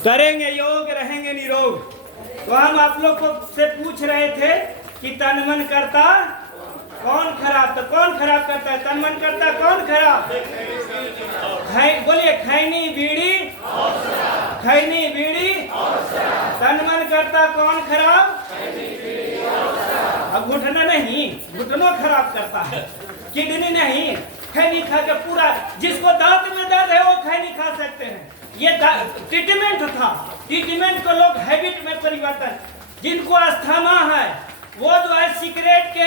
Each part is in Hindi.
करेंगे योग, रहेंगे निरोग। तो हम आप लोग को से पूछ रहे थे कि तन मन करता कौन खराब, तो कौन खराब करता है? तन मन करता कौन खराब? बोलिए, खैनी बीड़ी, खैनी बीड़ी, तन मन करता कौन खराब? अब घुटना नहीं, घुटनों खराब करता है, किडनी नहीं। खैनी खा के पूरा, जिसको दांत में दर्द है वो खैनी खा सकते हैं। ये ट्रीटमेंट था, ट्रीटमेंट को लोग हैबिट में परिवर्तन। जिनको अस्थमा है वो जो है सिगरेट के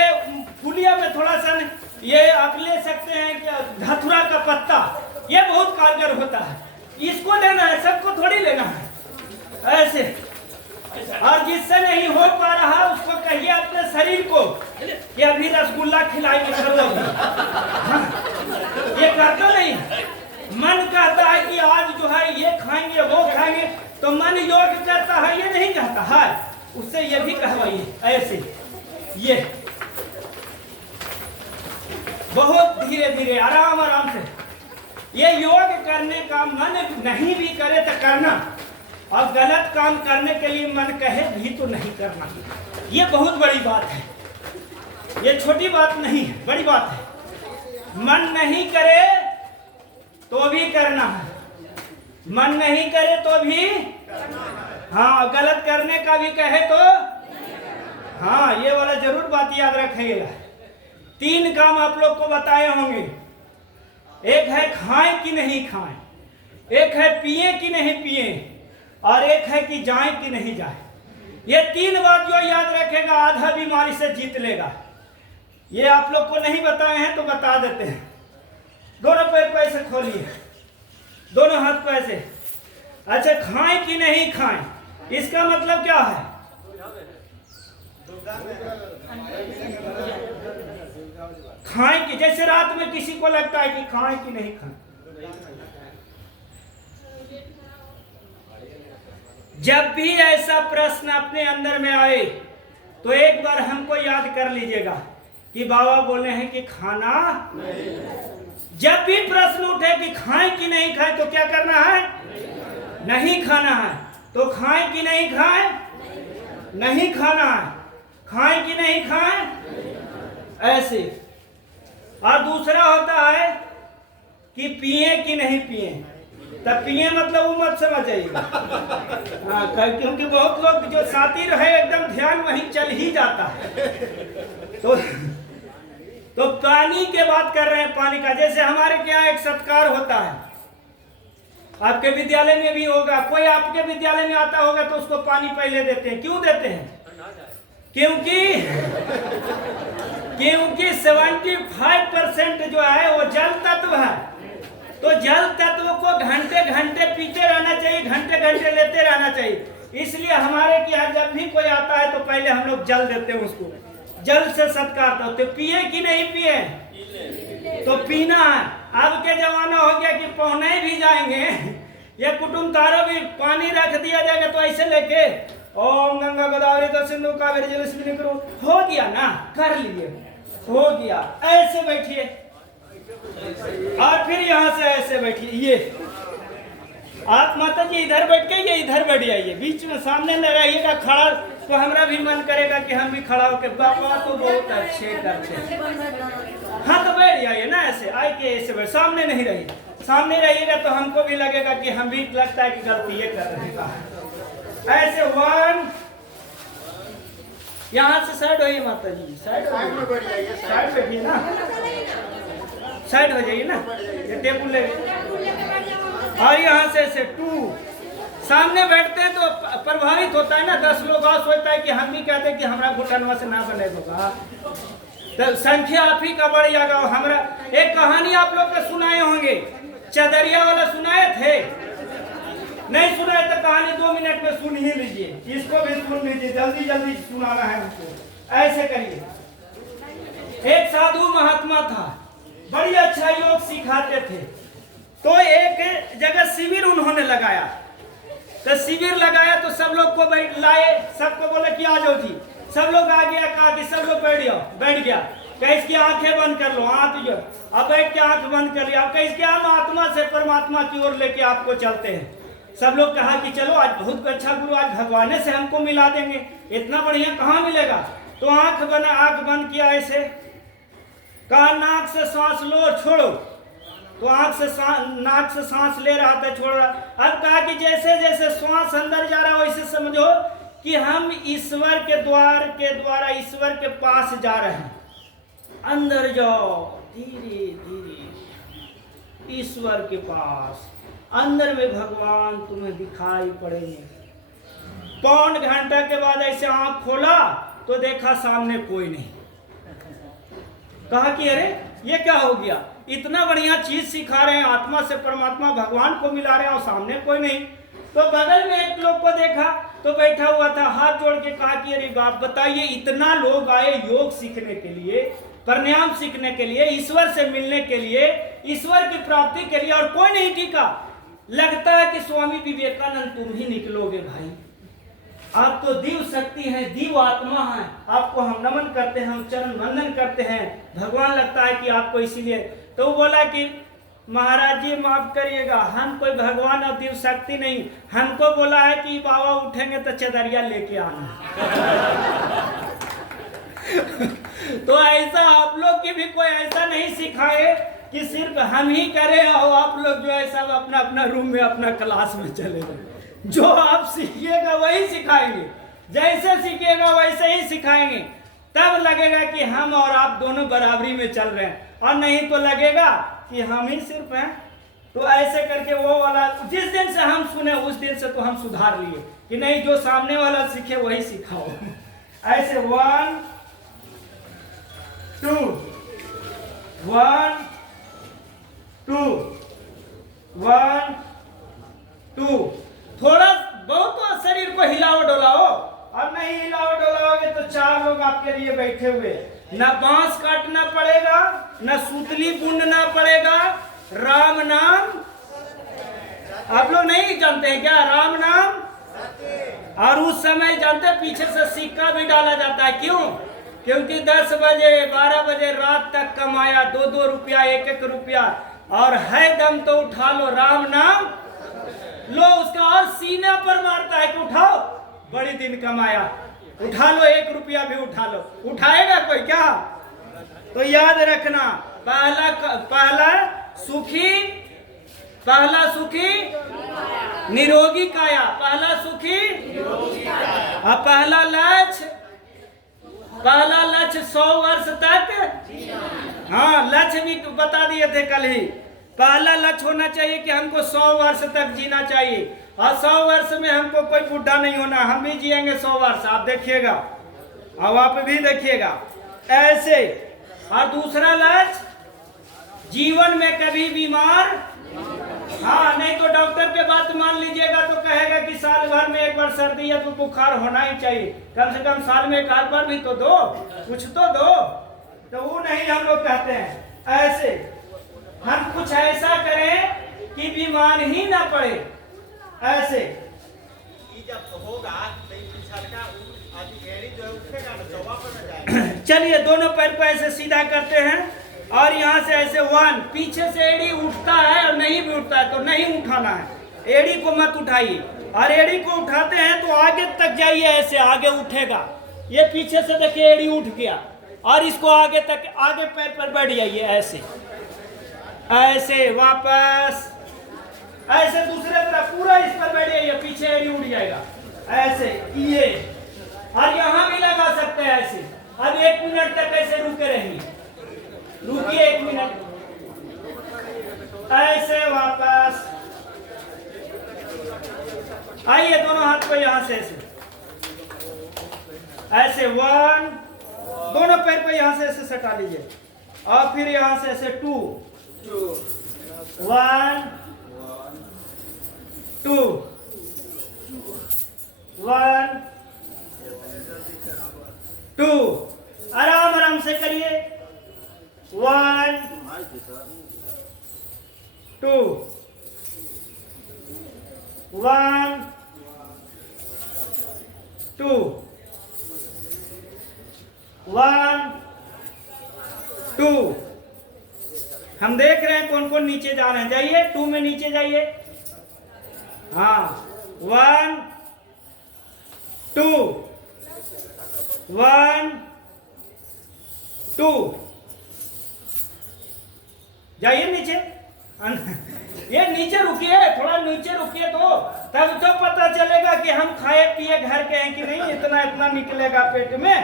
फुलिया में थोड़ा सा ये आप ले सकते हैं कि धतूरा का पत्ता, ये बहुत कारगर होता है। इसको लेना है, सबको थोड़ी लेना है ऐसे। और जिससे नहीं हो पा रहा उसको कहिए अपने शरीर को कि अभी रसगुल्ला खिलाएंगे, करो। ये करता नहीं, मन कहता है कि आज जो है ये खाएंगे वो खाएंगे, तो मन योग करता है, ये नहीं कहता है। उससे ये भी कहवाइए ऐसे, ये बहुत धीरे धीरे आराम आराम से। ये योग करने का मन नहीं भी करे तो करना, और गलत काम करने के लिए मन कहे भी तो नहीं करना। ये बहुत बड़ी बात है, ये छोटी बात नहीं है, बड़ी बात है। मन नहीं करे तो भी करना है, मन नहीं करे तो भी, हाँ, गलत करने का भी कहे तो, हाँ, ये वाला जरूर बात याद रखिएगा। 3 काम आप लोग को बताए होंगे। एक है खाएं कि नहीं खाएं, एक है पिए कि नहीं पिए, और एक है कि जाए कि नहीं जाए। ये 3 बात जो याद रखेगा आधा बीमारी से जीत लेगा। ये आप लोग को नहीं बताए हैं तो बता देते हैं। दोनों पैर को ऐसे खोलिए, दोनों हाथ को ऐसे। अच्छा, खाएं कि नहीं खाएं, इसका मतलब क्या है? खाएं कि, जैसे रात में किसी को लगता है कि खाएं कि नहीं खाएं। जब भी ऐसा प्रश्न अपने अंदर में आए तो एक बार हमको याद कर लीजिएगा कि बाबा बोले हैं कि खाना नहीं। जब भी प्रश्न उठे कि खाएं कि नहीं खाएं, तो क्या करना है? नहीं खाना है। तो खाएं कि नहीं खाएं? नहीं खाना है। खाएं कि नहीं खाएं? ऐसे। और दूसरा होता है कि पिए कि नहीं पिए। तब पिए मतलब वो मत समझ आइएगा, हाँ, क्योंकि बहुत लोग जो साथी रहे एकदम ध्यान वहीं चल ही जाता है। तो पानी के बात कर रहे हैं, पानी का। जैसे हमारे क्या एक सत्कार होता है, आपके विद्यालय में भी होगा, कोई आपके विद्यालय में आता होगा तो उसको पानी पहले देते हैं। क्यों देते हैं? क्योंकि 75% जो है वो जल तत्व है। तो जल तत्व को घंटे घंटे पीते रहना चाहिए, घंटे घंटे लेते रहना चाहिए। इसलिए हमारे यहाँ जब भी कोई आता है तो पहले हम लोग जल देते हैं उसको, जल से सत्कार करते। पिए कि नहीं पिए? तो पीना है। अब के जमाना हो गया कि पहुने भी जाएंगे, ये कुटुंब तारो भी पानी रख दिया जाएगा तो ऐसे लेके ओम गंगा गोदावरी तो सिंधु कावेरी जलेस्मिनी करो, हो गया ना, कर लिए, हो गया। ऐसे बैठिए और फिर यहाँ से ऐसे बैठिए। ये आप माता जी इधर बैठ के, ये इधर बैठ जाइए, बीच में सामने न रहिएगा। खड़ा तो हमारा भी मन करेगा कि हम भी खड़ा होकर, बाबा तो बहुत अच्छे करते हैं। हाँ, तो बैठ जाइए ना ऐसे, आए के ऐसे बैठ, सामने नहीं रहिए। सामने रहिएगा तो हमको भी लगेगा कि हम भी, लगता है कि गलती ये कर रहे हैं। ऐसे 1, यहाँ से साइड होइए माता जी, साइड में बैठ जाइए, साइड बैठिए ना, साइड हो जाइए ना, ये टेबुल ले। और यहाँ से ऐसे 2 सामने बैठते हैं तो प्रभावित होता है ना, 10 लोग और सोचता है कि हम भी कहते हैं कि हमारा घुटनवा से ना बने होगा, तो संख्या आप ही का बढ़ जाएगा। हमारा एक कहानी आप लोग को सुनाए होंगे, चदरिया वाला सुनाए थे? नहीं सुनाए तो कहानी 2 मिनट में सुन ही लीजिए, इसको भी सुन लीजिए, जल्दी जल्दी सुनाना है हमको। ऐसे करिए। एक साधु महात्मा था, बड़ी अच्छा योग सिखाते थे। तो एक जगह शिविर उन्होंने लगाया, तो शिविर लगाया तो सब लोग को लाए, सबको बोले कि आ जाओ जी। सब लोग आ गया, कहा कि सब लोग बैठ गया। कहीं इसकी आंखें बंद कर लो, आंख जो अब बैठ के आंख बंद कर लिया। अब कहीं इसके हम आत्मा से परमात्मा की ओर लेके आपको चलते हैं। सब लोग कहा कि चलो आज बहुत अच्छा गुरु, आज भगवान से हमको मिला देंगे, इतना बढ़िया कहाँ मिलेगा। तो आंख बंद किया ऐसे, कहा नाक से सांस लो और छोड़ो। तो नाक से सांस ले रहा था, छोड़ रहा। अब कहा कि जैसे जैसे श्वास अंदर जा रहा है वैसे समझो कि हम ईश्वर के द्वारा ईश्वर के पास जा रहे हैं। अंदर जाओ धीरे धीरे ईश्वर के पास, अंदर में भगवान तुम्हें दिखाई पड़ेंगे। पौन घंटा के बाद ऐसे आंख खोला तो देखा सामने कोई नहीं। कहा कि अरे ये क्या हो गया, इतना बढ़िया चीज सिखा रहे हैं, आत्मा से परमात्मा भगवान को मिला रहे हैं और सामने कोई नहीं। तो बगल में एक लोग को देखा तो बैठा हुआ था, हाथ जोड़ के कहा कि अरे बाप बताइए, इतना लोग आए योग सीखने के लिए, प्राणायाम सीखने के लिए, ईश्वर से मिलने के लिए, ईश्वर की प्राप्ति के लिए, और कोई नहीं टीका। लगता है कि स्वामी विवेकानंद तुम ही निकलोगे भाई, आप तो दिव्य शक्ति हैं, दिव्य आत्मा हैं, आपको हम नमन करते हैं, हम चरण वंदन करते हैं, भगवान लगता है कि आपको इसीलिए। तो वो बोला कि महाराज जी माफ करिएगा, हम कोई भगवान और दिव्य शक्ति नहीं, हमको बोला है कि बाबा उठेंगे तो चदरिया लेके आना। तो ऐसा आप लोग की भी कोई ऐसा नहीं सिखाए कि सिर्फ हम ही करें और आप लोग जो है सब अपना अपना रूम में अपना क्लास में चले गए। जो आप सीखिएगा वही सिखाएंगे, जैसे सीखिएगा वैसे ही सिखाएंगे, तब लगेगा कि हम और आप दोनों बराबरी में चल रहे हैं, और नहीं तो लगेगा कि हम ही सिर्फ हैं। तो ऐसे करके वो वाला जिस दिन से हम सुने उस दिन से तो हम सुधार लिए कि नहीं, जो सामने वाला सीखे वही सिखाओ। ऐसे 1 2 1 2 1 2। थोड़ा बहुत तो शरीर को हिलाओ डोलाओ, और नहीं हिलाओ डोलाओगे तो 4 लोग आपके लिए बैठे हुए, न बांस काटना पड़ेगा, न सूतली बूंदना पड़ेगा। राम नाम आप लोग नहीं जानते हैं क्या, राम नाम। और उस समय जानते पीछे से सिक्का भी डाला जाता है, क्यों? क्योंकि 10 बजे 12 बजे रात तक कमाया 2-2 रुपया 1-1 रुपया, और है दम तो उठा लो राम नाम लो। उसका और सीने पर मारता है कि उठाओ, बड़ी दिन कमाया, उठा लो 1 रुपया भी उठा लो। उठाएगा कोई क्या? तो याद रखना, पहला सुखी निरोगी काया, पहला सुखी और पहला लक्ष्य 100 वर्ष तक। हाँ, लक्ष्य भी बता दिए थे कल ही। पहला लक्ष्य होना चाहिए कि हमको 100 वर्ष तक जीना चाहिए, और 100 वर्ष में हमको कोई बुढ़ा नहीं होना, हम भी जिएंगे 100 वर्ष, आप देखिएगा, अब आप भी देखिएगा ऐसे। और दूसरा लक्ष्य, जीवन में कभी बीमार, हाँ, नहीं तो डॉक्टर के बात मान लीजिएगा तो कहेगा कि साल भर में 1 बार सर्दी या तो बुखार होना ही चाहिए, कम से कम साल में 1 बार भी तो दो, कुछ तो दो। तो वो नहीं हम लोग कहते हैं, ऐसे हम कुछ ऐसा करें कि बीमार ही ना पड़े। ऐसे जब होगा चलिए दोनों पैर को ऐसे सीधा करते हैं, और यहाँ से ऐसे 1, पीछे से एड़ी उठता है और नहीं भी उठता है तो नहीं उठाना है, एड़ी को मत उठाइए। और एड़ी को उठाते हैं तो आगे तक जाइए, ऐसे आगे उठेगा। ये पीछे से देखिए एड़ी उठ गया, और इसको आगे तक, आगे पैर पर बैठ जाइए, ऐसे ऐसे वापस, ऐसे दूसरे तरफ पूरा इस पर बैठ जाइए, पीछे एड़ी उठ जाएगा, ऐसे ये। और यहाँ भी लगा सकते हैं ऐसे। अब 1 मिनट तक ऐसे रुके रहिए, रुकिए 1 मिनट, ऐसे वापस आइए, दोनों हाथ को यहाँ से ऐसे 1, दोनों पैर को यहाँ से ऐसे सटा लीजिए, और फिर यहाँ से ऐसे 2 1 2 1 2। आराम आराम से करिए, 1 2 1 2 1 2। हम देख रहे हैं कौन कौन नीचे जा रहे हैं, जाइए 2 में नीचे जाइए, हाँ 1 2 1 2 जाइए नीचे। ये नीचे रुकिए, थोड़ा नीचे रुकिए तो तब तो पता चलेगा कि हम खाए पिए घर के हैं कि नहीं। इतना इतना निकलेगा पेट में।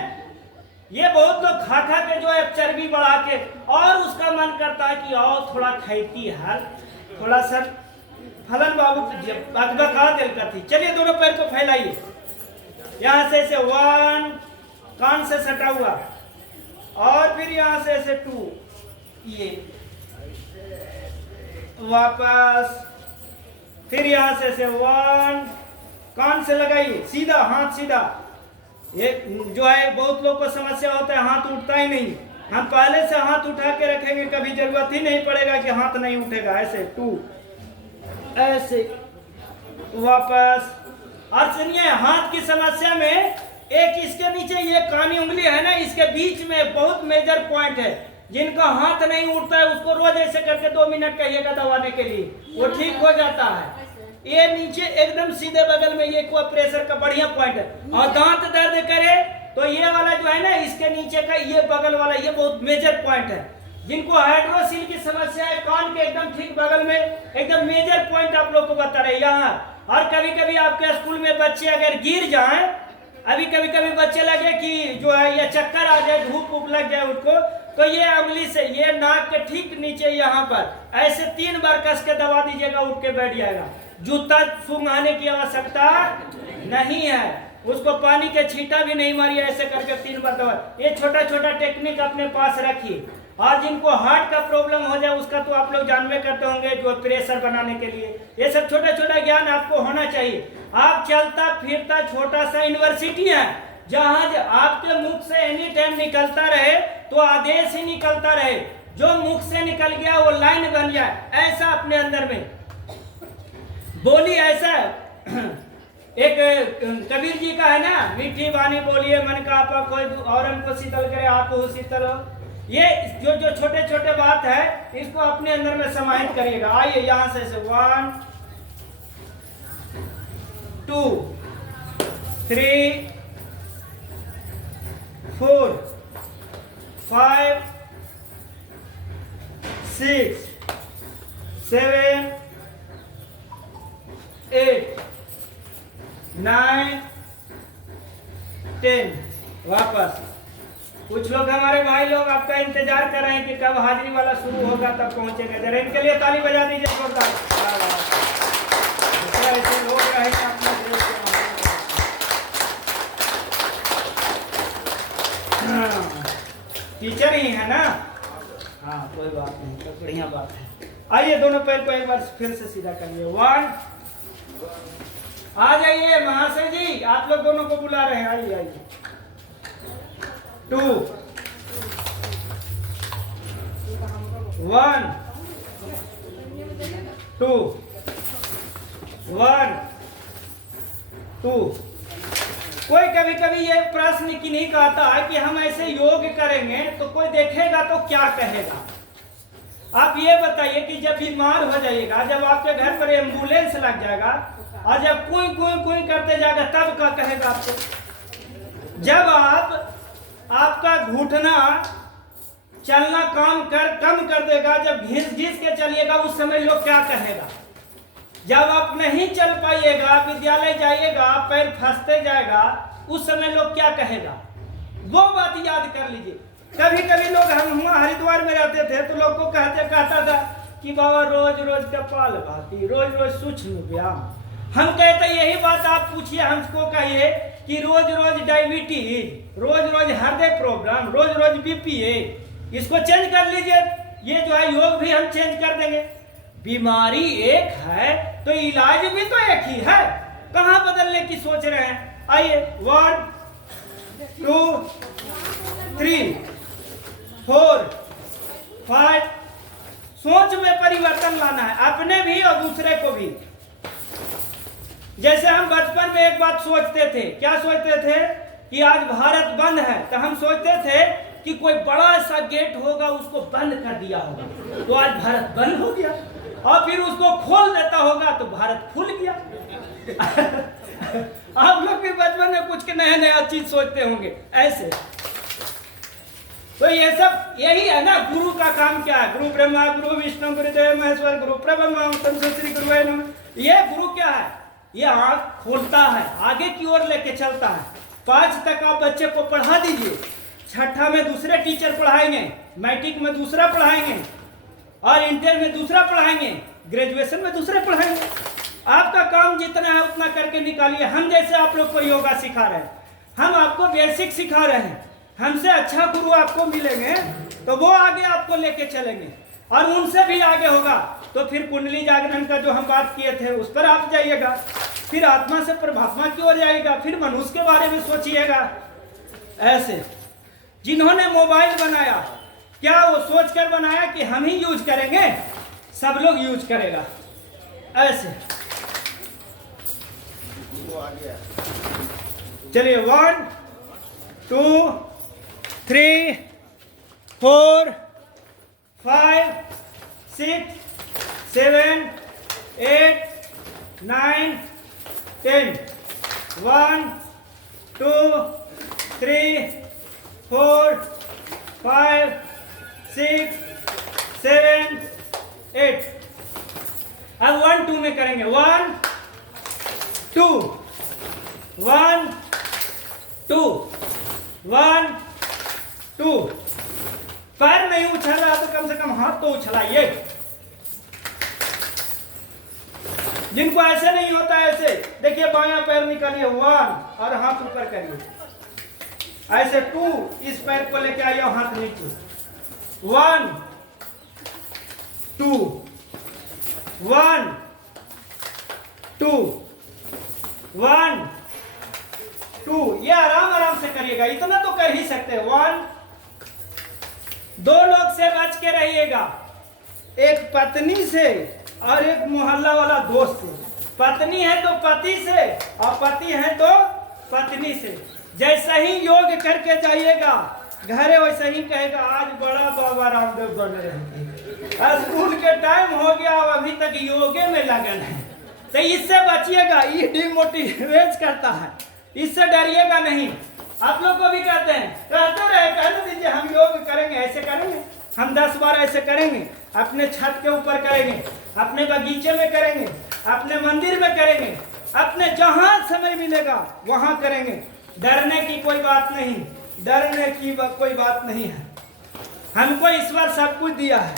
ये बहुत लोग खा खा के जो है चर्बी बढ़ा के और उसका मन करता है कि आओ थोड़ा खाती हाल थोड़ा सा फलन बाबू कहा दिल का थी। चलिए दोनों पैर को फैलाइए यहाँ से ऐसे 1 कान से सटा हुआ और फिर यहाँ से ऐसे 2 ये वापस फिर यहाँ से ऐसे 1 कान से लगाइए सीधा हाथ सीधा। ये जो है बहुत लोग को समस्या होता है हाथ उठता ही नहीं। हम पहले से हाथ उठा के रखेंगे कभी जरूरत ही नहीं पड़ेगा कि हाथ नहीं उठेगा। ऐसे 2 ऐसे वापस। और सुनिए हाथ की समस्या में एक इसके नीचे ये कानी उंगली है ना इसके बीच में बहुत मेजर पॉइंट है। जिनका हाथ नहीं उठता है उसको रोज ऐसे करके 2 मिनट कहिएगा दबाने के लिए वो ठीक हो जाता है। ये नीचे एकदम सीधे बगल में ये कोई प्रेशर का बढ़िया पॉइंट है। और दांत दर्द करे तो ये वाला जो है ना इसके नीचे का ये बगल वाला ये बहुत मेजर पॉइंट है। जिनको हाइड्रोसिल की समस्या है कान के एकदम ठीक बगल में एकदम मेजर पॉइंट आप लोग को बता रहे यहाँ। और कभी कभी आपके स्कूल में बच्चे अगर गिर जाएं, अभी कभी कभी बच्चे लगे कि जो है ये चक्कर आ जाए धूप उप लग जाए उनको, तो ये उंगली से ये नाक के ठीक नीचे यहाँ पर ऐसे 3 बार कस के दबा दीजिएगा उठ के बैठ जाएगा। जूता सूंघाने की आवश्यकता नहीं है, उसको पानी के छींटा भी नहीं मारिए, ऐसे करके 3 बार दबा। ये छोटा छोटा टेक्निक अपने पास रखिए। और जिनको हार्ट का प्रॉब्लम हो जाए उसका तो आप लोग जानबे करते होंगे जो प्रेशर बनाने के लिए ये सब छोटा छोटा ज्ञान आपको होना चाहिए। आप चलता फिरता छोटा सा यूनिवर्सिटी है जहां आपके मुख से एनी टाइम निकलता रहे तो आदेश ही निकलता रहे। जो मुख से निकल गया वो लाइन बन जाए ऐसा अपने अंदर में बोली। ऐसा एक कबीर जी का है ना मीठी वाणी बोलिए मन का आपा कोई औरन को शीतल करे आप हो शीतल हो। ये जो जो छोटे छोटे बात है इसको अपने अंदर में समाहित करिएगा। आइए यहाँ से 1 2 3 4 5 6 7 8 9 10 वापस। कुछ लोग हमारे भाई लोग आपका इंतजार कर रहे हैं कि कब हाजिरी वाला शुरू होगा तब पहुंचेगा। जरा इनके लिए ताली बजा दीजिए जोरदार। ऐसे लोग रहेंगे अपने देश के। टीचर ही है ना, हाँ कोई बात नहीं, तो बढ़िया बात है। आइए दोनों पैर को एक बार फिर से सीधा करिए। 1 आ जाइए महाशय जी, आप लोग दोनों को बुला रहे हैं। आइए आइए। 2 1 2 1 2। कोई कभी कभी ये प्रश्न की नहीं कहता है कि हम ऐसे योग करेंगे तो कोई देखेगा तो क्या कहेगा। आप ये बताइए कि जब बीमार हो जाइएगा, जब आपके घर पर एम्बुलेंस लग जाएगा और जब कोई कोई कोई करते जाएगा तब क्या कहेगा आपको। जब आपका घुटना चलना कम कर देगा, जब घिस घिस के चलिएगा उस समय लोग क्या कहेगा। जब आप नहीं चल पाइएगा, विद्यालय जाइएगा, पैर फंसते जाएगा, उस समय लोग क्या कहेगा। वो बात याद कर लीजिए। कभी कभी लोग हम हरिद्वार में रहते थे तो लोग को कहता था कि बाबा रोज रोज कपाल भाती, रोज रोज सूक्ष्म व्यायाम। हम कहते यही बात आप पूछिए हमको कहिए कि रोज रोज डायबिटीज, रोज रोज हृदय प्रॉब्लम, रोज रोज बीपी है, इसको चेंज कर लीजिए। ये जो है योग भी हम चेंज कर देंगे। बीमारी एक है तो इलाज भी तो एक ही है, कहाँ बदलने की सोच रहे हैं। आइए 1 2 3 4 5। सोच में परिवर्तन लाना है अपने भी और दूसरे को भी। जैसे हम बचपन में एक बात सोचते थे, क्या सोचते थे कि आज भारत बंद है तो हम सोचते थे कि कोई बड़ा सा गेट होगा उसको बंद कर दिया होगा तो आज भारत बंद हो गया, और फिर उसको खोल देता होगा तो भारत खुल गया। आप लोग भी बचपन में कुछ नया नया चीज सोचते होंगे ऐसे। तो ये सब यही है ना, गुरु का काम क्या है? गुरु ब्रह्मा गुरु विष्णु गुरुदेव महेश्वर गुरु ब्रह्मा श्री गुरु है नमः। ये गुरु क्या है? ये आंख खोलता है, आगे की ओर लेके चलता है। 5 तक आप बच्चे को पढ़ा दीजिए, छठा में दूसरे टीचर पढ़ाएंगे, मैट्रिक में दूसरा पढ़ाएंगे, और इंटर में दूसरा पढ़ाएंगे, ग्रेजुएशन में दूसरे पढ़ाएंगे। आपका काम जितना है उतना करके निकालिए। हम जैसे आप लोग को योगा सिखा रहे हैं, हम आपको बेसिक सिखा रहे हैं। हमसे अच्छा गुरु आपको मिलेंगे तो वो आगे आपको लेके चलेंगे, और उनसे भी आगे होगा तो फिर कुंडली जागरण का जो हम बात किए थे उस पर आप जाइएगा, फिर आत्मा से परमात्मा की ओर जाएगा, फिर मनुष्य के बारे में सोचिएगा। ऐसे जिन्होंने मोबाइल बनाया, क्या वो सोचकर बनाया कि हम ही यूज करेंगे? सब लोग यूज करेगा। ऐसे चलिए 1 2 3 4 5 6 7 8 9 10 1 2 3 4 5 6 7 8। अब 1 2 में करेंगे। 1 2 1 2 1 2। पैर नहीं उछल रहा तो कम से कम हाथ तो उछलाइए। जिनको ऐसे नहीं होता है, ऐसे देखिए, बायां पैर निकालिए 1 और हाथ ऊपर करिए, ऐसे 2, इस पैर को लेके आइए, हाथ नीचे 1 2 1 2 1 2। ये आराम आराम से करिएगा, इतना तो कर ही सकते हैं। 1 2 लोग से बच के रहिएगा, एक पत्नी से और एक मोहल्ला वाला दोस्त से। पत्नी है तो पति से, और पति है तो पत्नी से। जैसा ही योग करके जाइएगा घरे, वैसा ही कहेगा आज बड़ा बाबा रामदेव बन रहे हैं, स्कूल के टाइम हो गया और अभी तक योगे में लगन है। तो इससे बचिएगा, ये डिमोटिवेट करता है, इससे डरिएगा नहीं। आप लोग को भी कहते हैं, कहते रहे, कहने दीजिए, हम योग करेंगे, ऐसे करेंगे, हम 10 बार ऐसे करेंगे, अपने छत के ऊपर करेंगे, अपने बगीचे में करेंगे, अपने मंदिर में करेंगे, अपने जहां समय मिलेगा वहां करेंगे। डरने की कोई बात नहीं, डरने की कोई बात नहीं है। हमको ईश्वर सब कुछ दिया है।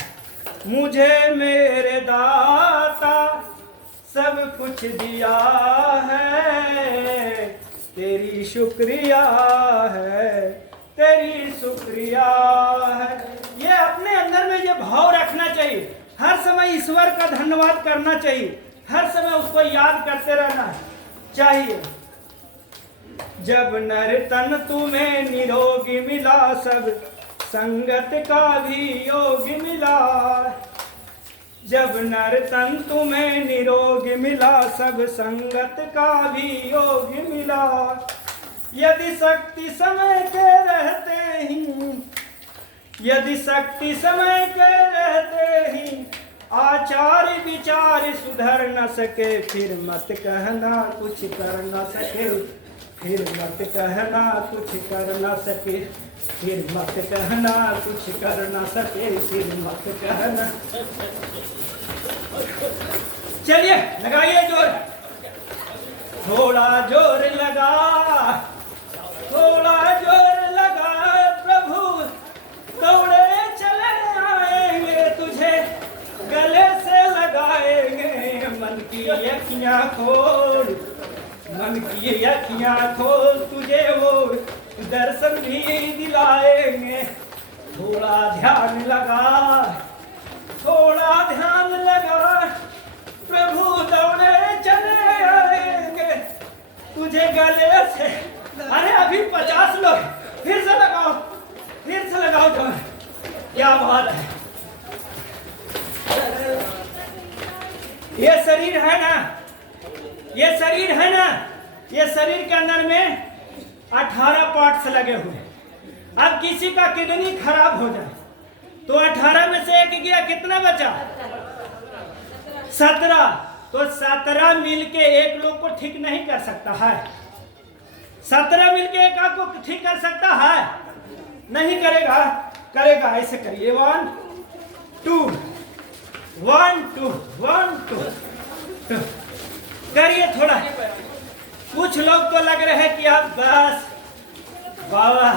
मुझे मेरे दाता सब कुछ दिया है, तेरी शुक्रिया है, तेरी शुक्रिया है। ये अपने अंदर में ये भाव रखना चाहिए, हर समय ईश्वर का धन्यवाद करना चाहिए, हर समय उसको याद करते रहना चाहिए। जब नर तन तुम्हें निरोगी मिला, सब संगत का भी योग मिला। जब नर तन तुम्हें निरोग मिला, सब संगत का भी योग मिला। यदि शक्ति समय के रहते ही, यदि शक्ति समय के रहते ही आचार विचार सुधर न सके, फिर मत कहना कुछ कर न सके, फिर मत कहना कुछ कर न सके, फिर मत कहना कुछ कर न सके, फिर मत कहना। चलिए लगाइए जोर, थोड़ा जोर लगा, थोड़ा जोर लगा, प्रभु दौड़े चले आएंगे, तुझे गले से लगाएंगे। मन की अखियां खोल, मन की अखियां खोल, तुझे वो दर्शन भी दिलाएंगे। थोड़ा ध्यान लगा, थोड़ा ध्यान लगा, प्रभु दौड़े चले आएंगे, तुझे गले से। अरे अभी 50 लोग, फिर से लगाओ, फिर से लगाओ जोर। क्या बात है। ये शरीर है ना, ये शरीर है ना, ये शरीर के अंदर में 18 पार्ट्स लगे हुए। अब किसी का किडनी खराब हो जाए तो 18 में से एक गया, कितना बचा? 17। तो 17 मिलके एक लोग को ठीक नहीं कर सकता है। 17 मिलके एक को ठीक कर सकता है? नहीं करेगा। करेगा, ऐसे करिए 1 2 1 2 1 2 करिए थोड़ा। कुछ लोग तो लग रहे हैं कि आप बस बाबा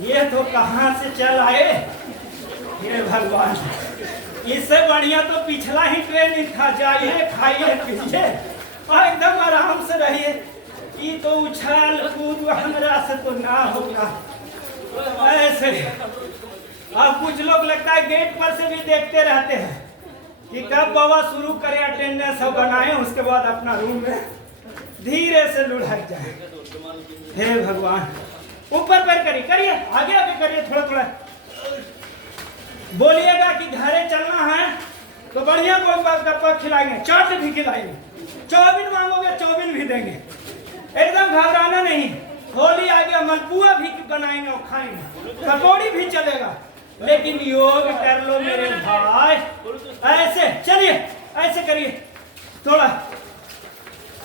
ये तो कहां से चल आए, हे भगवान, इससे बढ़िया तो पिछला ही ट्रेनिंग था। जाइए खाइए पीजिए और एकदम आराम से रहिए। ये तो उछाल कूद हमरा से तो ना होगा ऐसे। अब कुछ लोग लगता है गेट पर से भी देखते रहते हैं कि कब बाबा शुरू करें, अटेंडेंस सब बनाए, उसके बाद अपना रूम में धीरे से लुढ़क जाए। हे भगवान, ऊपर पैर करिए, करिए आगे आगे करिए, थोड़ा थोड़ा बोलिएगा कि घरे चलना है तो बढ़िया गोलगप्पा खिलाएंगे, चाट भी खिलाएंगे, चौबिन मांगोगे चौबिन भी देंगे, एकदम घबराना नहीं। होली आ गया, मलपुआ भी बनाएंगे और खाएंगे, पकौड़ी भी चलेगा, लेकिन योग कर लो मेरे भाई। ऐसे चलिए, ऐसे करिए, थोड़ा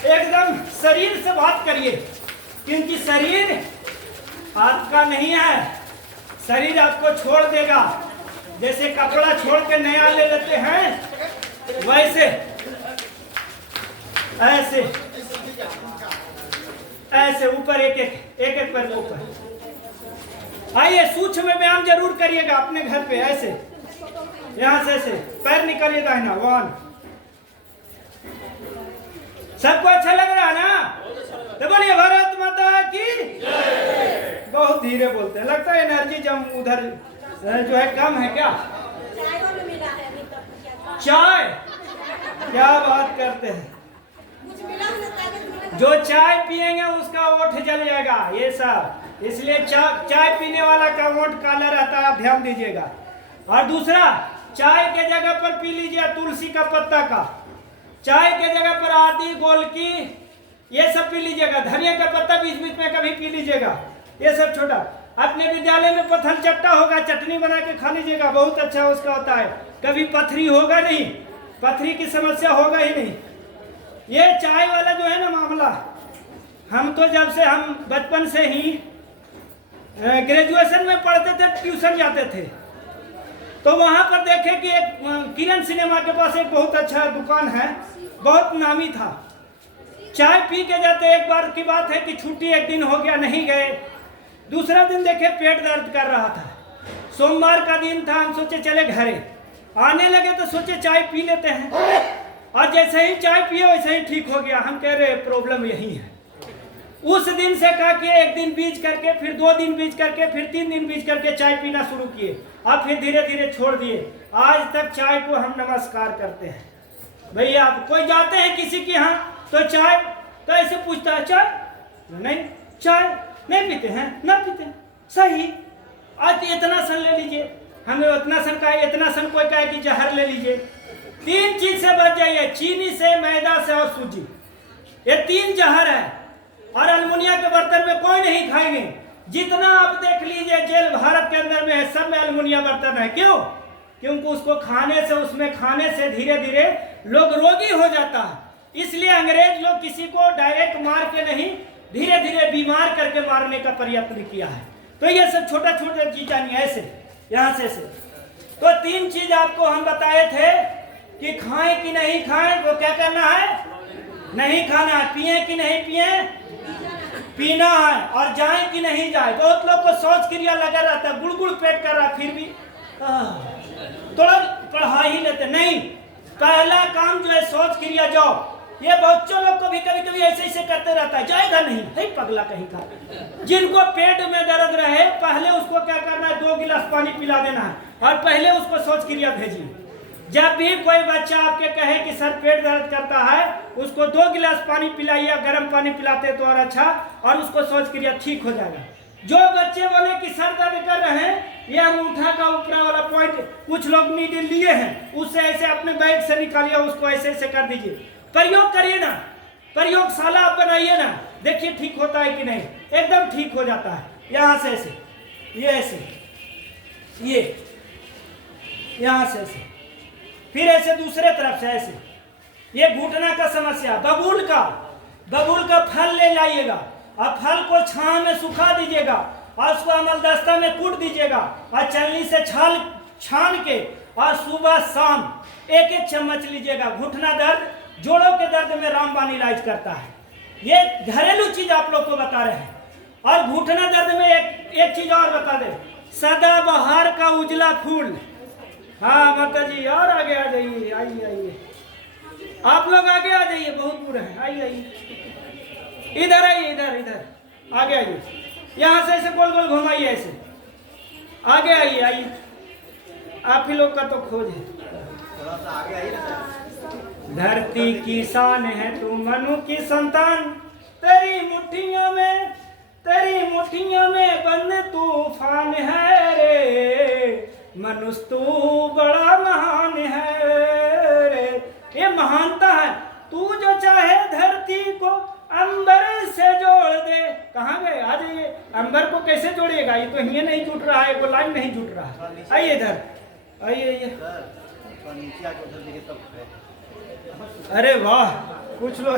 एकदम शरीर से बात करिए, क्योंकि शरीर आपका नहीं है, शरीर आपको छोड़ देगा। जैसे कपड़ा छोड़ के नया ले लेते हैं, वैसे ऐसे ऐसे ऊपर एक एक पैर ऊपर। आइए, सूक्ष्म व्यायाम जरूर करिएगा अपने घर पे। ऐसे यहां से ऐसे पैर निकालिएगा है ना। 1 सबको अच्छा लग रहा है ना? तो बोलिए भारत माता की जय। बहुत धीरे बोलते हैं, लगता है एनर्जी जम उधर जो है कम है क्या? चाय, क्या बात करते हैं। जो चाय पिएंगे उसका ओठ जल जाएगा ये सब, इसलिए चाय पीने वाला का ओठ काला रहता है, आप ध्यान दीजिएगा। और दूसरा, चाय के जगह पर पी लीजिए तुलसी का पत्ता का, चाय के जगह पर आदि गोलकी ये सब पी लीजिएगा, धनिया का पत्ता बीच बीच में कभी पी लीजिएगा, ये सब छोटा। अपने विद्यालय में पत्थर चट्टा होगा, चटनी बना के खा लीजिएगा, बहुत अच्छा उसका होता है। कभी पथरी होगा नहीं, पथरी की समस्या होगा ही नहीं। ये चाय वाला जो है ना मामला, हम तो जब से हम बचपन से ही ग्रेजुएशन में पढ़ते थे, ट्यूशन जाते थे, तो वहां पर देखे कि एक किरण सिनेमा के पास एक बहुत अच्छा दुकान है, बहुत नामी था। चाय पी के जाते, एक बार की बात है कि छुट्टी एक दिन हो गया, नहीं गए। दूसरा दिन देखे पेट दर्द कर रहा था, सोमवार का दिन था, हम सोचे चले घरे। आने लगे तो सोचे चाय पी लेते हैं, और जैसे ही चाय पिए वैसे ही ठीक हो गया। हम कह रहे प्रॉब्लम यही है। उस दिन से कहा कि एक दिन बीच करके, फिर 2 दिन बीच करके, फिर 3 दिन बीच करके चाय पीना शुरू किए, अब फिर धीरे धीरे छोड़ दिए। आज तक चाय को हम नमस्कार करते हैं। भैया आप कोई जाते हैं किसी के यहाँ तो चाय तो ऐसे पूछता है, चाय नहीं, चाय नहीं पीते हैं, ना पीते हैं, सही। आज इतना सन ले लीजिए, हमें उतना सन का, इतना सन कोई कहे कि जहर ले लीजिए। 3 चीज से बच जाइए, चीनी से, मैदा से और सूजी, ये 3 जहर है। और अल्मुनिया के बर्तन में कोई नहीं खाएंगे। जितना आप देख लीजिए जेल भारत के अंदर में है, सब में अल्मुनिया बर्तन है। क्यों? क्योंकि उसको खाने से, उसमें खाने से धीरे धीरे लोग रोगी हो जाता है। इसलिए अंग्रेज लोग किसी को डायरेक्ट मार के नहीं, धीरे धीरे बीमार करके मारने का प्रयत्न किया है। तो ये सब छोटा छोटा चीज जानिए, ऐसे यहाँ से ऐसे। तो 3 चीज आपको हम बताए थे कि खाएं कि नहीं खाएं, वो क्या करना है? नहीं खाना है। पिए कि नहीं पिए? पीना है। और जाए कि नहीं जाए। बहुत लोग को शौच क्रिया लगा रहता है, गुड़गुड़ पेट कर रहा, फिर भी थोड़ा पढ़ा ही लेते नहीं। पहला काम जो है शौच क्रिया जाओ। ये बच्चों लोग को भी कभी कभी ऐसे ऐसे करते रहता है, जाएगा नहीं, है पगला कहीं का। जिनको पेट में दर्द रहे, पहले उसको क्या करना है, 2 गिलास पानी पिला देना है, और पहले उसको शौच क्रिया भेजिए। जब भी कोई बच्चा आपके कहे कि सर पेट दर्द करता है, उसको 2 गिलास पानी पिलाइए, गर्म पानी पिलाते तो और अच्छा, और उसको शौच क्रिया ठीक हो जाएगा। जो बच्चे बोले कि सर दर्द कर रहे हैं, ये अंगूठा का ऊपरा वाला पॉइंट कुछ लोग नीडल लिए हैं, उससे ऐसे अपने बैग से निकालिए, उसको ऐसे ऐसे कर दीजिए। प्रयोग करिए ना, प्रयोगशाला आप बनाइए ना, देखिए ठीक होता है कि नहीं। एकदम ठीक हो जाता है। यहाँ से ऐसे, ये ऐसे, ये यहाँ से ऐसे, फिर ऐसे दूसरे तरफ से ऐसे, ये घुटना का समस्या। बबूल का फल ले लाइएगा और फल को छांव में सुखा दीजिएगा और उसको अमलदस्ता में कूट दीजिएगा और छलनी से छान के और सुबह शाम एक एक चम्मच लीजिएगा। घुटना दर्द, जोड़ों के दर्द में रामबाण इलाज करता है। ये घरेलू चीज आप लोग को बता रहे हैं। और घुटना दर्द में एक चीज और बता दे, सदाबहार का उजला फूल। हाँ माता जी, और आगे आ जाइए, आइए आप लोग आगे आ जाइए, बहुत बुरा है, आइए इधर आइए, इधर आगे आइए, यहाँ से ऐसे गोल गोल घुमाइए, ऐसे आगे आइए आप ही लोग का तो खोज है। थोड़ा सा आगे आइए ना। धरती की शान है तू मनु की संतान, तेरी मुट्ठियों में बंद तूफान है रे, मनुष्य तू बड़ा महान है रे। ये महानता है। तू जो चाहे धरती को अंबर से जोड़ दे। कहाँ गए? आ जाइए। अंबर को कैसे जोड़िएगा? ये तो ये नहीं जुट रहा है, वो लाइन नहीं जुट रहा है। आइए इधर, आइए। अरे वाह, कुछ लोग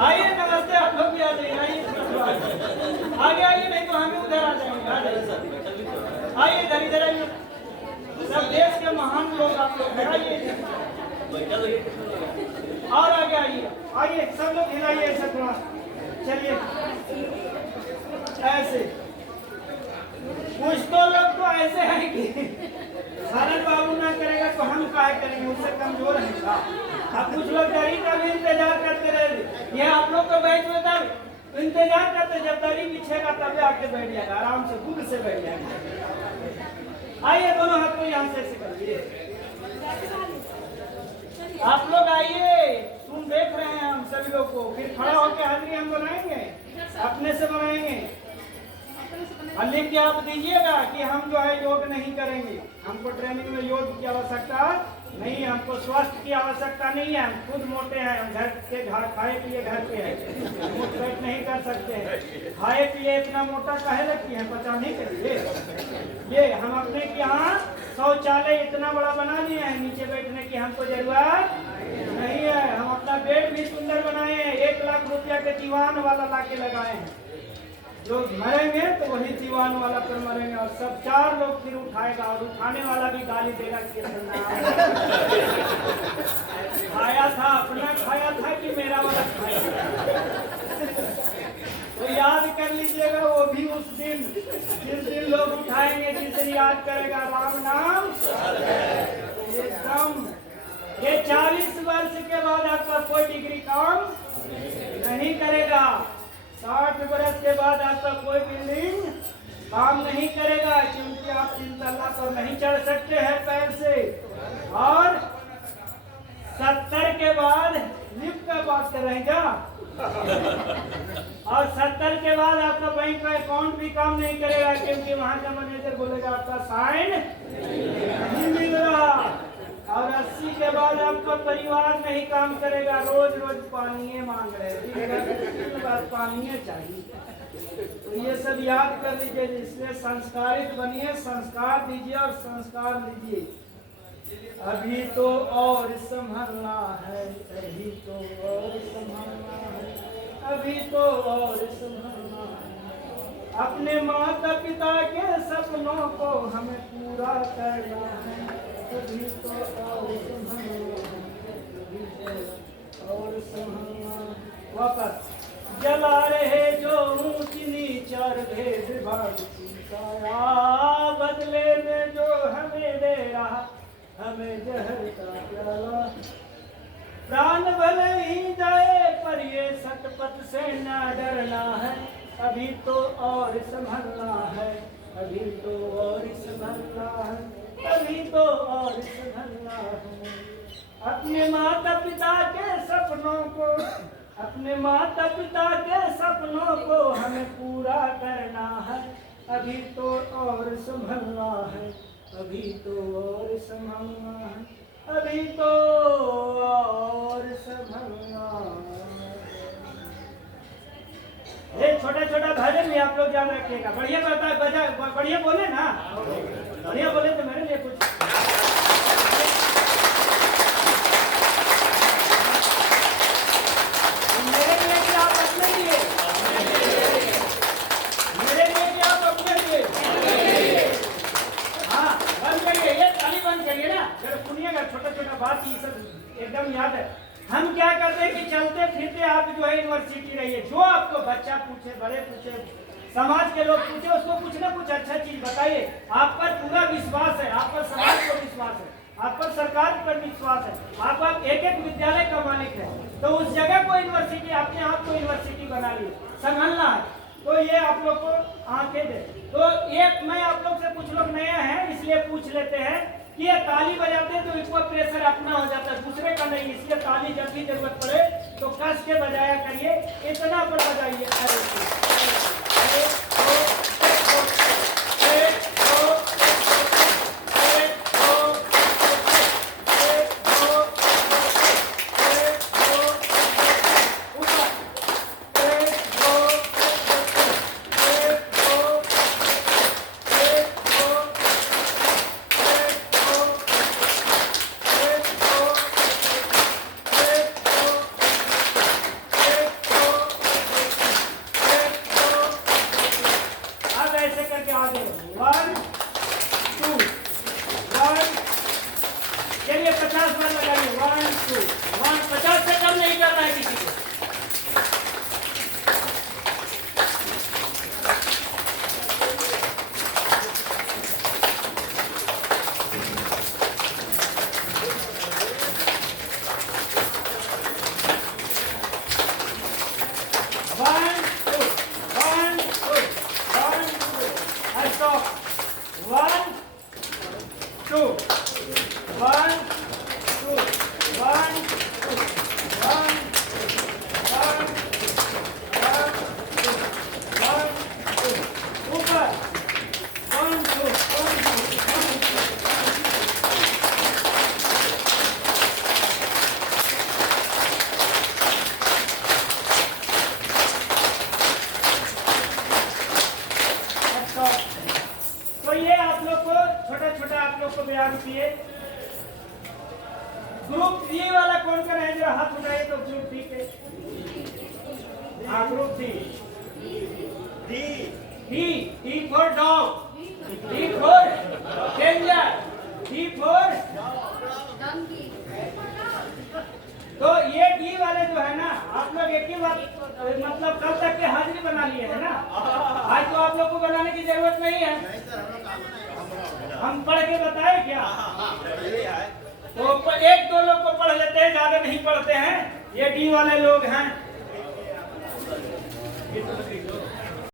आइए, नमस्ते, आप लोग भी आ जाइए, आगे आइए, नहीं तो हमें उधर आ जाएंगे। आइए इधर आइए, सब देश के महान लोग आप लोग हैं। आइए और आगे आइए, सब लोग हिलाइए ऐसा थोड़ा, चलिए ऐसे। कुछ तो लोग तो ऐसे हैं कि शरण बाबू ना करेगा तो हम क्या करेंगे, उससे कमजोर है का। अब कुछ लोग दरी का भी इंतजार करते रहे। ये आप लोग को बैठ में तब इंतजार करते, जब दरी बिछेगा तब आके बैठ जाएगा, आराम से खुद से बैठ जाएगा। आइए, दोनों हाथ को यहाँ से ऐसे करिए। आप लोग आइए, सुन देख रहे हैं हम सभी लोग को। फिर खड़ा होकर हाजिरी हम बनाएंगे, अपने से बनाएंगे। और लिख के आप दीजिएगा कि हम जो है योग नहीं करेंगे, हमको ट्रेनिंग में योग की आवश्यकता नहीं है, हमको स्वास्थ्य की आवश्यकता नहीं है, हम खुद मोटे हैं, हम घर के खाए पिए घर पे हैं, पेट नहीं कर सकते हैं। खाए पिए इतना मोटा काहे लगती है, पचाने के लिए। ये हम अपने के यहाँ शौचालय इतना बड़ा बना लिए हैं, नीचे बैठने की हमको जरूरत नहीं है। हम अपना बेड भी सुंदर बनाए हैं, 1 लाख रुपया के दीवान वाला ला के लगाए हैं। जो मरेंगे तो वही दीवान वाला पर मरेंगे, और सब 4 लोग फिर उठाएगा, और उठाने वाला भी गाली देगा कि खाया था, अपना खाया था कि मेरा वाला खाया था। तो याद कर लीजिएगा, वो भी उस दिन जिस दिन लोग उठाएंगे, जिस दिन याद करेगा राम नाम एकदम। ये 40 वर्ष के बाद आपका कोई डिग्री काम नहीं करेगा। 60 वर्ष के बाद आपका कोई बिल्डिंग काम नहीं करेगा, क्योंकि आप 3 तल्ला पर नहीं चढ़ सकते हैं पैर से। और 70 के बाद लिफ्ट का बात कर रहे हैं क्या? और 70 के बाद आपका बैंक का अकाउंट भी काम नहीं करेगा, क्योंकि वहां का मैनेजर बोलेगा आपका साइन नहीं मिल रहा। और 80 के बाद आपका परिवार नहीं काम करेगा, रोज रोज पानी मांग रहे हैं, पानी चाहिए। तो ये सब याद कर लीजिए, इसलिए संस्कारित बनिए, संस्कार दीजिए और संस्कार लीजिए। अभी तो और संभलना है, अभी तो और संभलना है, अभी तो और संभलना है। अपने माता पिता के सपनों को हमें पूरा करना है, अभी तो और संभलना है, और संभलना। वापस जला रहे जो ऊंच नीच और भेद भाव की काया, बदले में जो हमें दे रहा हमें जहर का प्याला। प्राण भले ही जाए पर ये सतपथ से न डरना है, अभी तो और संभलना है, अभी तो और संभलना है, अभी तो और संभलना है। अपने माता पिता के सपनों को, अपने माता पिता के सपनों को हमें पूरा करना है, अभी तो और संभलना है, अभी तो और संभलना है, अभी तो और संभलना है। ये छोटा छोटा भजन भी आप लोग याद रखिएगा। बढ़िया बढ़िया बोले ना, बढ़िया बोले तो मेरे लिए कुछ हम क्या करते हैं कि चलते फिरते आप जो है यूनिवर्सिटी रहिए, जो आपको बच्चा पूछे, बड़े पूछे, समाज के लोग पूछे, उसको कुछ ना कुछ अच्छा चीज बताइए। आप पर पूरा विश्वास है, आप पर समाज को विश्वास है, आप पर सरकार पर विश्वास है, आप एक एक विद्यालय का मालिक है, तो उस जगह को यूनिवर्सिटी, अपने आप को यूनिवर्सिटी बना लिए, संभालना है। तो ये आप लोग को आंखें दे। तो एक मैं आप लोग से, कुछ लोग नया है इसलिए पूछ लेते हैं कि ये ताली बजाते हैं तो इसको प्रेशर अपना हो जाता है, दूसरे का नहीं, इसलिए ताली जब भी जरूरत पड़े तो कस के बजाया करिए, इतना पर बजाइए। चलिए 50 बार लगाइए, 1 2 1, 50 से कम नहीं करना है किसी को। तो ये आप लोग को छोटा छोटा आप लोग को बयान किए। ग्रुप डी वाला कौन कर है, जरा हाथ उठाइए तो ग्रुप डी के। हाँ, group D. D for dog, D for danger, D for. तो ये डी वाले जो है ना, आप लोग एक ही बात, मतलब कल तक के हाजिरी बना लिए है ना, आज तो आप लोग को बनाने की जरूरत नहीं है, हम पढ़ के बताए क्या? तो एक दो लोग को पढ़ लेते हैं, ज्यादा नहीं पढ़ते हैं, ये डी वाले लोग हैं।